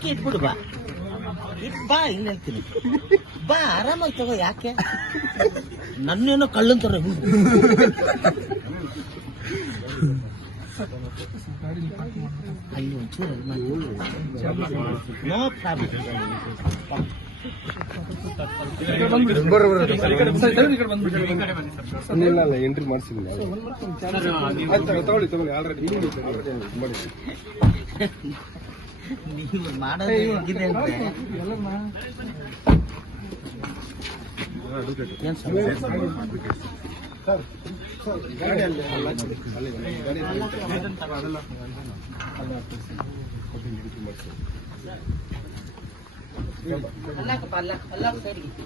ಮುಖಕ್ಕೆ ಇಟ್ಬಿಡು ಬಾ ಬಾ ಇನ್ನು ಹೇಳ್ತೀನಿ ಬಾ ಆರಾಮಾಗಿ ತಗೋ ಯಾಕೆ ನನ್ನೇನೋ ಕಳ್ಳಂತಾರೆ ಅಲ್ಲಿ ಒಂಚೂರು ನೋ ಪ್ರಾಬ್ಲಮ್ ಎಂಟ್ರಿ ಮಾಡಿಸಿಲ್ಲ ತಗೊಳ್ಳಿ ಆಲ್ರೆಡಿ ನೀವು ಮಾಡೋದು ಹೇಗಿದೆ ಅಂದ್ರೆ ಏನ್ ಅಲ್ಲಕ್ಕಪ್ಪ ಅಲ್ಲ ಸೈಡ್ಗೆ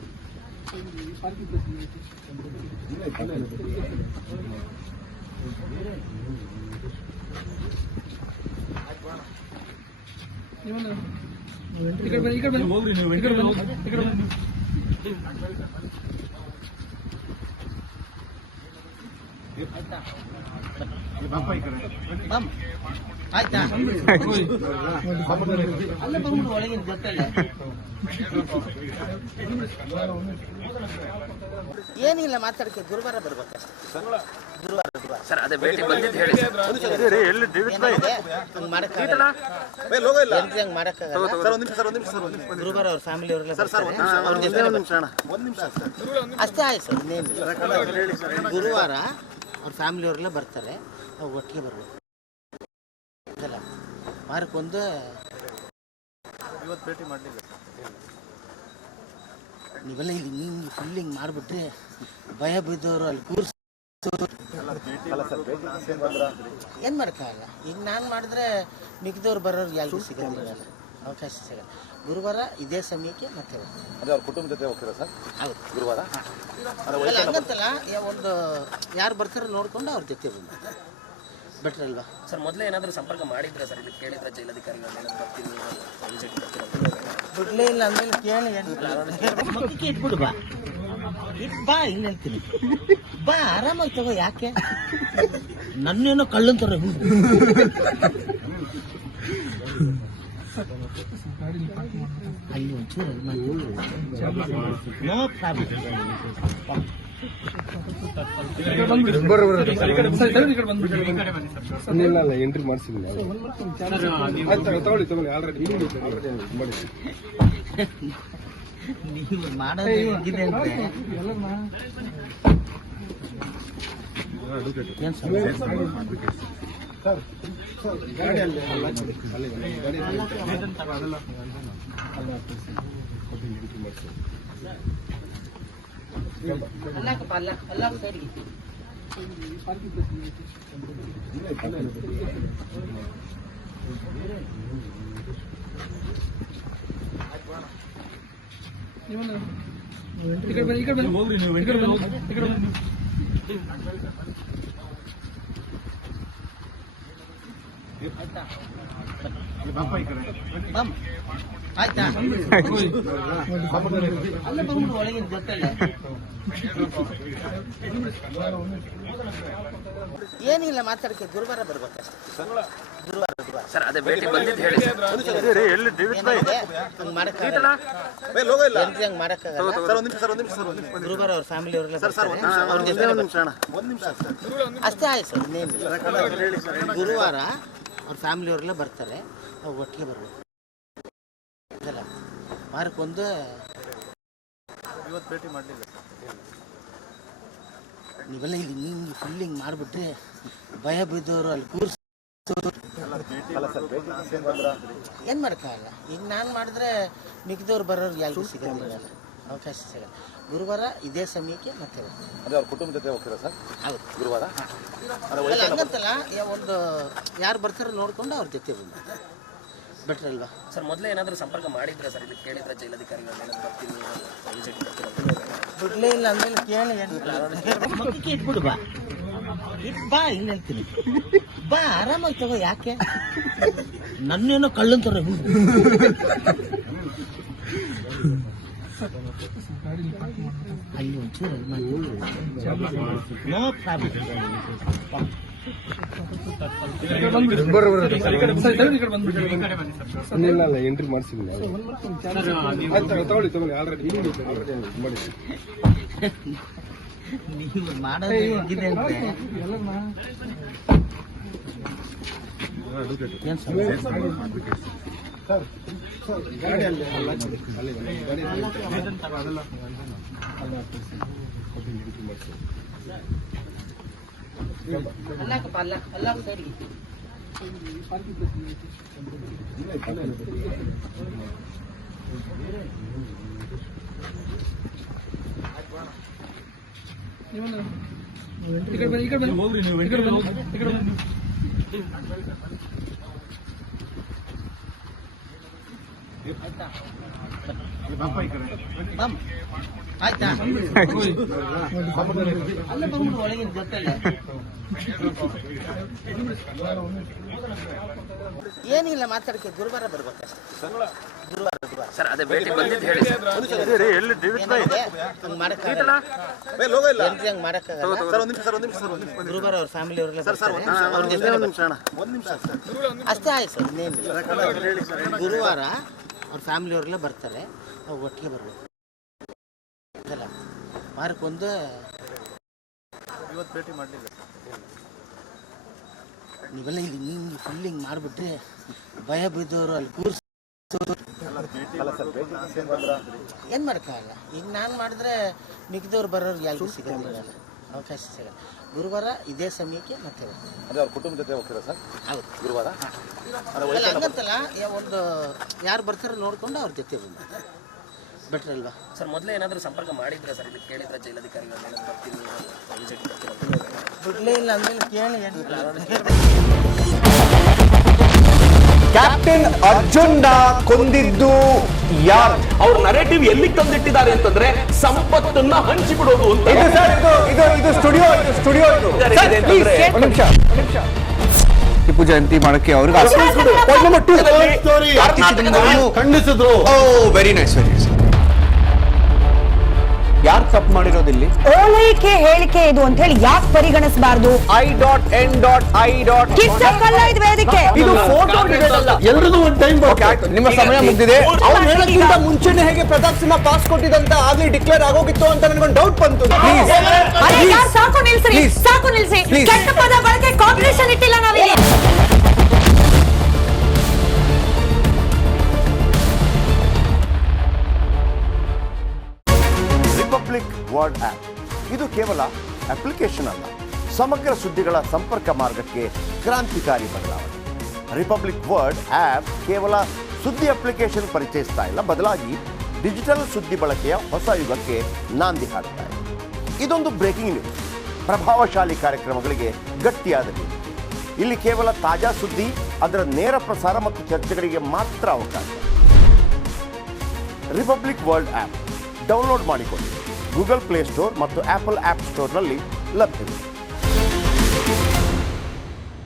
ಆಯ್ತಾ ಅಲ್ಲ ಬಂದು ಒಳಗಿನ ಗೊತ್ತಲ್ಲ ಏನಿಲ್ಲ ಮಾತಾಡಕ್ಕೆ ಗುರುವಾರ ಬರ್ಬೇಕಷ್ಟೇ ಗುರುವಾರ ಸರ್ ಅದೇ ಭೇಟಿ ಬಂದಿದ್ದು ಹೇಳಿ ಗುರುವಾರ ಅವ್ರ ಫ್ಯಾಮಿಲಿ ಅವರೆಲ್ಲ ಅಷ್ಟೇ ಆಯ್ತು ಸರ್ ಇನ್ನೇನು ಗುರುವಾರ ಅವ್ರ ಫ್ಯಾಮಿಲಿ ಅವರೆಲ್ಲ ಬರ್ತಾರೆ ನಾವು ಒಟ್ಟಿಗೆ ಬರ್ಬೇಕು ಅದಲ್ಲ ವಾರಕ್ಕೊಂದು ಇವತ್ತು ಭೇಟಿ ಮಾಡಲಿಲ್ಲ ನೀವೆಲ್ಲ ಇಲ್ಲಿ ಹಿಂಗೆ ಫುಲ್ ಹಿಂಗೆ ಮಾಡಿಬಿಟ್ರೆ ಭಯ ಬಿದ್ದವರು ಅಲ್ಲಿ ಕೂರ್ಸಿ ಏನು ಮಾಡೋಕ್ಕಾಗಲ್ಲ ಈಗ ನಾನು ಮಾಡಿದ್ರೆ ಮಿಕ್ಕಿದವ್ರು ಬರೋರು ಯಾರಿಗೂ ಸಿಗೋದಿಲ್ಲ ಅವಕಾಶ ಸಿಗಲ್ಲ ಗುರುವಾರ ಇದೇ ಸಮಯಕ್ಕೆ ಮತ್ತೆ ಅದೇ ಅವ್ರ ಕುಟುಂಬ ಜೊತೆ ಹೋಗ್ತೀರಾ ಸರ್ ಹೌದು ಗುರುವಾರ ಅಲ್ಲ ಹಂಗಂತಲ್ಲ ಒಂದು ಯಾರು ಬರ್ತಾರೋ ನೋಡ್ಕೊಂಡು ಅವ್ರ ಜೊತೆ ಬಂದು ಬೆಟ್ರ್ ಅಲ್ವಾ ಸರ್ ಮೊದಲೇ ಏನಾದರೂ ಸಂಪರ್ಕ ಮಾಡಿದ್ರೆ ಸರ್ ಇದಕ್ಕೆ ಕೇಳಿದ್ರೆ ಜೈಲಧಿಕಾರಿಗಳು ಬರ್ತೀನಿ ಬಿಡ್ಲೇ ಇಲ್ಲ ಅಂದ್ಮೇಲೆ ಕೇಳಿ ಮುಖಕ್ಕೆ ಇಟ್ಬಿಡು ಬಾ ಬಾ ಇನ್ನು ಹೇಳ್ತೀನಿ ಬಾ ಆರಾಮಾಗಿ ತಗೋ ಯಾಕೆ ನನ್ನೇನೋ ಕಳ್ಳಂತಾರೆ ಅಲ್ಲಿ ಒಂಚೂರು ನೋ ಪ್ರಾಬ್ಲಮ್ ಎಂಟ್ರಿ ಮಾಡಿಸಿಲ್ಲ ತಗೊಳ್ಳಿ ಆಲ್ರೆಡಿ ನೀವು ಮಾಡೋದು ಹೇಗಿದೆ ಅಂದ್ರೆ ಏನ್ ಅಲ್ಲಕ್ಕಪ್ಪ ಅಲ್ಲ ಸೈಡ್ಗೆ ಆಯ್ತಾ ಅಲ್ಲ ಬಂದು ಒಳಗಿನ ಗೊತ್ತಲ್ಲ ಏನಿಲ್ಲ ಮಾತಾಡಕ್ಕೆ ಗುರುವಾರ ಬರ್ಬೇಕಷ್ಟೇ ಗುರುವಾರ ಸರ್ ಅದೇ ಭೇಟಿ ಬಂದಿದ್ದು ಹೇಳಿ ಹಂಗೆ ಮಾಡೋಕ್ಕಾಗಲ್ಲ ಹಂಗೆ ಮಾಡೋಕ್ಕಾಗಲ್ಲ ಗುರುವಾರ ಅವ್ರ ಫ್ಯಾಮಿಲಿ ಅವರೆಲ್ಲ ಅವ್ರ ಜೊತೆ ಅಷ್ಟೇ ಆಯ್ತು ಸರ್ ಇನ್ನೇನು ಗುರುವಾರ ಅವ್ರ ಫ್ಯಾಮಿಲಿ ಅವರೆಲ್ಲ ಬರ್ತಾರೆ ನಾವು ಒಟ್ಟಿಗೆ ಬರ್ಬೇಕು ಅದಲ್ಲ ವಾರಕ್ಕೊಂದು ಇವತ್ತು ಭೇಟಿ ಮಾಡಲಿಲ್ಲ ನೀವೆಲ್ಲ ಇಲ್ಲಿ ಹಿಂಗೆ ಫುಲ್ ಹಿಂಗೆ ಮಾಡಿಬಿಟ್ರೆ ಭಯ ಬಿದ್ದವರು ಅಲ್ಲಿ ಕೂರ್ಸಿ ಏನು ಮಾಡೋಕ್ಕಾಗಲ್ಲ ಈಗ ನಾನು ಮಾಡಿದ್ರೆ ಮಿಕ್ಕಿದವ್ರು ಬರೋರು ಯಾರಿಗೂ ಸಿಗೋದಿಲ್ಲ ಅವಕಾಶ ಸಿಗಲ್ಲ ಗುರುವಾರ ಇದೇ ಸಮಯಕ್ಕೆ ಮತ್ತೆ ಅದೇ ಅವ್ರ ಕುಟುಂಬ ಜೊತೆ ಹೋಗ್ತೀರಾ ಸರ್ ಹೌದು ಗುರುವಾರ ಅಲ್ಲ ಹಂಗಂತಲ್ಲ ಒಂದು ಯಾರು ಬರ್ತಾರೋ ನೋಡ್ಕೊಂಡು ಅವ್ರ ಜೊತೆ ಬಂದು ಬೆಟ್ರ್ ಅಲ್ವಾ ಸರ್ ಮೊದಲೇ ಏನಾದರೂ ಸಂಪರ್ಕ ಮಾಡಿದ್ರೆ ಸರ್ ಇದಕ್ಕೆ ಕೇಳಿದ್ರೆ ಜೈಲಧಿಕಾರಿಗಳು ಬರ್ತೀನಿ ಬಿಡ್ಲೇ ಇಲ್ಲ ಅಂದ್ಮೇಲೆ ಕೇಳಿ ಮುಖಕ್ಕೆ ಇಟ್ಬಿಡು ಬಾ ಬಾ ಇನ್ನು ಹೇಳ್ತೀನಿ ಬಾ ಆರಾಮಾಗಿ ತಗೋ ಯಾಕೆ ನನ್ನೇನೋ ಕಳ್ಳಂತಾರೆ ಅಲ್ಲಿ ಒಂಚೂರು ನೋ ಪ್ರಾಬ್ಲಮ್ ಇಲ್ಲ ಎಂಟ್ರಿ ಮಾಡಿಸಿಲ್ಲ ತಗೊಳ್ಳಿ ಆಲ್ರೆಡಿ ಮಾಡಿ ನೀವು ಮಾಡೋದು ಹೇಗಿದೆ ಅಂದ್ರೆ ಏನ್ ಅಲ್ಲಕ್ಕಪ್ಪ ಅಲ್ಲ ಸರಿ ಆಯ್ತಾ ಅಲ್ಲ ಬಂದು ಒಳಗಿನ ಗೊತ್ತಲ್ಲ ಏನಿಲ್ಲ ಮಾತಾಡಕ್ಕೆ ಗುರುವಾರ ಬರ್ಬೇಕಷ್ಟೇ ಗುರುವಾರ ಸರ್ ಅದೇ ಭೇಟಿ ಬಂದಿದ್ದು ಹೇಳಿ ಹಂಗೆ ಮಾಡಕ್ಕಾಗಲ್ಲ ಹಂಗೆ ಮಾಡಕ್ಕಾಗಲ್ಲ ಗುರುವಾರ ಅವ್ರ ಫ್ಯಾಮಿಲಿ ಅವರೆಲ್ಲ ಅಷ್ಟೇ ಆಯ್ತು ಸರ್ ಇನ್ನೇನು ಗುರುವಾರ ಅವ್ರ ಫ್ಯಾಮಿಲಿ ಅವರೆಲ್ಲ ಬರ್ತಾರೆ ನಾವು ಒಟ್ಟಿಗೆ ಬರಬೇಕು ಅದಲ್ಲ ವಾರಕ್ಕೊಂದು ಇವತ್ತು ಭೇಟಿ ಮಾಡಲಿಲ್ಲ ನೀವೆಲ್ಲ ಇಲ್ಲಿ ಹಿಂಗೆ ಫುಲ್ ಹಿಂಗೆ ಮಾಡಿಬಿಟ್ರೆ ಭಯ ಬಿದ್ದವರು ಅಲ್ಲಿ ಕೂರ್ಸೋದು ಏನು ಮಾಡೋಕ್ಕಾಗಲ್ಲ ಈಗ ನಾನು ಮಾಡಿದ್ರೆ ಮಿಕ್ಕಿದವ್ರು ಬರೋರು ಯಾರಿಗೂ ಸಿಗೋದಿಲ್ಲ ಅವಕಾಶ ಸಿಗಲ್ಲ ಗುರುವಾರ ಇದೇ ಸಮಯಕ್ಕೆ ಮತ್ತೆ ಅದೇ ಅವ್ರ ಕುಟುಂಬದ ಜೊತೆ ಹೋಗ್ತೀರಾ ಸರ್ ಹೌದು ಗುರುವಾರ ಅಲ್ಲ ಹಂಗಂತಲ್ಲ ಒಂದು ಯಾರು ಬರ್ತಾರೋ ನೋಡಿಕೊಂಡು ಅವ್ರ ಜೊತೆ ಬಂದು ಬೆಟ್ರ್ ಅಲ್ವಾ ಸರ್ ಮೊದಲೇ ಏನಾದರೂ ಸಂಪರ್ಕ ಮಾಡಿದ್ರೆ ಸರ್ ಇದು ಕೇಳಿದ್ರೆ ಜೈಲಧಿಕಾರಿಗಳು ಏನಾದ್ರು ಬರ್ತೀನಿ ವಿಸಿಟ್ ಬಿಡ್ಲೇ ಇಲ್ಲ ಅಂದ್ಮೇಲೆ ಕೇಳಿ ಕ್ಯಾಪ್ಟನ್ ಅರ್ಜುನ್ ಕೊಂದಿದ್ದು ಯಾರು? ಅವ್ರ ನರೇಟಿವ್ ಎಲ್ಲಿ ತಂದಿಟ್ಟಿದ್ದಾರೆ ಅಂತಂದ್ರೆ ಸಂಪತ್ತನ್ನ ಹಂಚಿಬಿಡೋದು ಅಂತ. ಇದು ಸರ್ ಇದು ಸ್ಟುಡಿಯೋ ಟಿಪ್ಪು ಜಯಂತಿ ಮಾಡಕ್ಕೆ ಅವ್ರಿಗೆ ಖಂಡಿಸಿದ್ರು. ವೆರಿ ನೈಸ್ ಯಾರು ತಪ್ಪು ಮಾಡಿರೋದಿಲ್ಲಿ? ಓಲೈಕೆ ಹೇಳಿಕೆ ಇದು ಅಂತ ಹೇಳಿ ಯಾಕೆ ಪರಿಗಣಿಸಬಾರ್ದು? I.N.I. ಇದು ವೇದಿಕೆ ಇದು ಫೋಟೋ ಎಲ್ರಿಗೂ ಒಂದು ಟೈಮ್ ನಿಮ್ಮ ಸಮಯ ಮುಗಿದಿದೆ. ಅವ್ರು ಹೇಳೋಕ್ಕಿಂತ ಮುಂಚೆನೆ ಹೇಗೆ ಪ್ರತಾಪ್ ಸಿಂಹ ಪಾಸ್ ಕೊಟ್ಟಿದಂತ ಆಗ್ಲಿ ಡಿಕ್ಲೇರ್ ಆಗೋಗಿತ್ತು ಅಂತ ನನಗೊಂದು ಡೌಟ್ ಬಂತು. ಸಾಕು ನಿಲ್ಸಿ ಕೆಟ್ಟ ಪದ ಬಳಕೆ ಕಾಂಪಿಟೇಷನ್ ಇಟ್ಟಿಲ್ಲ ನಾವಿಲ್ಲಿ. ರಿಪಬ್ಲಿಕ್ ವರ್ಡ್ ಆಪ್ ಇದು ಕೇವಲ ಅಪ್ಲಿಕೇಶನ್ ಅಲ್ಲ, ಸಮಗ್ರ ಸುದ್ದಿಗಳ ಸಂಪರ್ಕ ಮಾರ್ಗಕ್ಕೆ ಕ್ರಾಂತಿಕಾರಿ ಬದಲಾವಣೆ. ರಿಪಬ್ಲಿಕ್ ವರ್ಡ್ ಆಪ್ ಕೇವಲ ಸುದ್ದಿ ಅಪ್ಲಿಕೇಶನ್ ಪರಿಚಯಿಸ್ತಾ ಇಲ್ಲ, ಬದಲಾಗಿ ಡಿಜಿಟಲ್ ಸುದ್ದಿ ಬಳಕೆಯ ಹೊಸ ಯುಗಕ್ಕೆ ನಾಂದಿ ಹಾಡ್ತಾ ಇದೆ. ಇದೊಂದು ಬ್ರೇಕಿಂಗ್ ನ್ಯೂಸ್, ಪ್ರಭಾವಶಾಲಿ ಕಾರ್ಯಕ್ರಮಗಳಿಗೆ ಗಟ್ಟಿಯಾದ ನ್ಯೂಸ್. ಇಲ್ಲಿ ಕೇವಲ ತಾಜಾ ಸುದ್ದಿ, ಅದರ ನೇರ ಪ್ರಸಾರ ಮತ್ತು ಚರ್ಚೆಗಳಿಗೆ ಮಾತ್ರ ಅವಕಾಶ. ರಿಪಬ್ಲಿಕ್ ವರ್ಲ್ಡ್ ಆಪ್ ಡೌನ್ಲೋಡ್ ಮಾಡಿಕೊಳ್ಳಿ. ಗೂಗಲ್ ಪ್ಲೇಸ್ಟೋರ್ ಮತ್ತು ಆಪಲ್ ಆಪ್ ಸ್ಟೋರ್ನಲ್ಲಿ ಲಭ್ಯವಿದೆ.